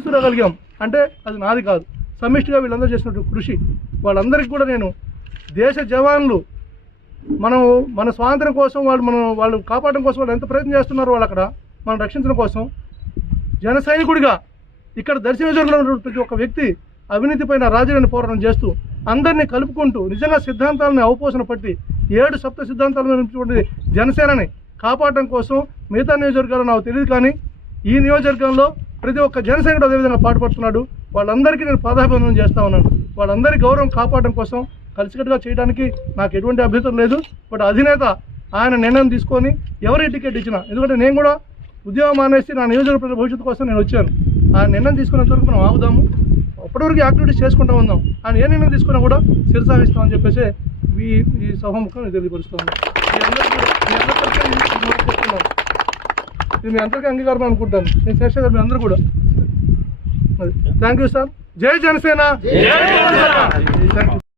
తీసుకురాగలిగాం. అంటే అది నాది కాదు. సమిష్టిగా వీళ్ళందరూ చేసినట్టు కృషి. వాళ్ళందరికీ కూడా నేను దేశ జవాన్లు మనం మన స్వాతంత్రం కోసం వాళ్ళు మనం వాళ్ళు కాపాడడం కోసం వాళ్ళు ఎంత ప్రయత్నం చేస్తున్నారో వాళ్ళు అక్కడ మనం రక్షించడం కోసం జన సైనికుడిగా ఇక్కడ దర్శన నియోజకవర్గంలో ఉన్న ప్రతి ఒక్క వ్యక్తి అవినీతి పైన రాజకీయ పోరాటం చేస్తూ అందరినీ కలుపుకుంటూ నిజంగా సిద్ధాంతాలను అవపోసన పట్టి ఏడు సప్త సిద్ధాంతాలను జనసేనని కాపాడడం కోసం మిగతా నియోజకవర్గాలు నాకు తెలియదు కానీ ఈ నియోజకవర్గంలో ప్రతి ఒక్క జనసైనికుడు అదేవిధంగా పాటుపడుతున్నాడు. వాళ్ళందరికీ నేను పాదాభివందనం చేస్తా ఉన్నాను. వాళ్ళందరి గౌరవం కాపాడడం కోసం కలిసికట్టుగా చేయడానికి నాకు ఎటువంటి అభ్యంతరం లేదు. బట్ అధినేత ఆయన నిర్ణయం తీసుకొని ఎవరి టికెట్ ఇచ్చినా ఎందుకంటే నేను కూడా ఉద్యోగం మానేసి నా నియోజకవర్గ భవిష్యత్తు కోసం నేను వచ్చాను. ఆ నిర్ణయం తీసుకునేంత వరకు మనం ఆగుదాము. అప్పటివరకు యాక్టివిటీస్ చేసుకుంటూ ఉందాం. ఆయన ఏ నిర్ణయం తీసుకున్నా కూడా శిరసాగిస్తామని చెప్పేసి ఈ ఈ సభముఖం తెలియపరుస్తాను. ఇది మీ అందరికీ అంగీకారం అనుకుంటాను. నేను గారు మీ అందరూ కూడా. Thank you sir. జై జనసేన. Thank you